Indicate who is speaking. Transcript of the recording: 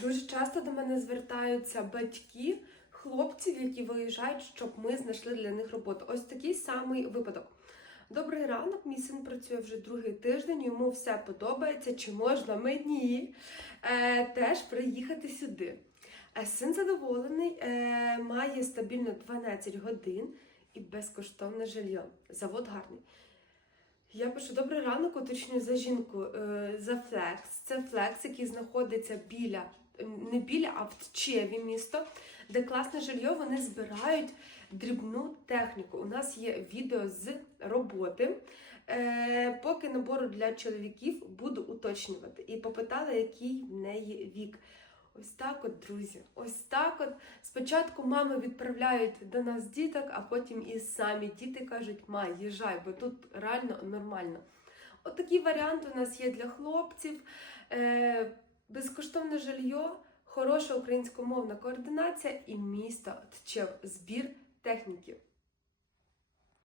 Speaker 1: Дуже часто до мене звертаються батьки хлопців, які виїжджають, щоб ми знайшли для них роботу. Ось такий самий випадок. Добрий ранок, мій син працює вже другий тиждень, йому все подобається, чи можна мені е, теж приїхати сюди. Е, син задоволений, е, має стабільно 12 годин і безкоштовне жилье. Завод гарний. Я пишу добрий ранок, уточнюю за жінку е, за флекс. Це флекс, який знаходиться біля, не біля, а в Тчеві місто, де класне жилье вони збирають дрібну техніку. У нас є відео з роботи. Е, поки набору для чоловіків буду уточнювати. І попитала, який в неї вік. Ось так от, друзі, ось так от. Спочатку мами відправляють до нас діток, а потім і самі діти кажуть, ма, їжджай, бо тут реально нормально. От варіант у нас є для хлопців. Е, безкоштовне жилье, хороша українськомовна координація і місто Тчев, збір техніки.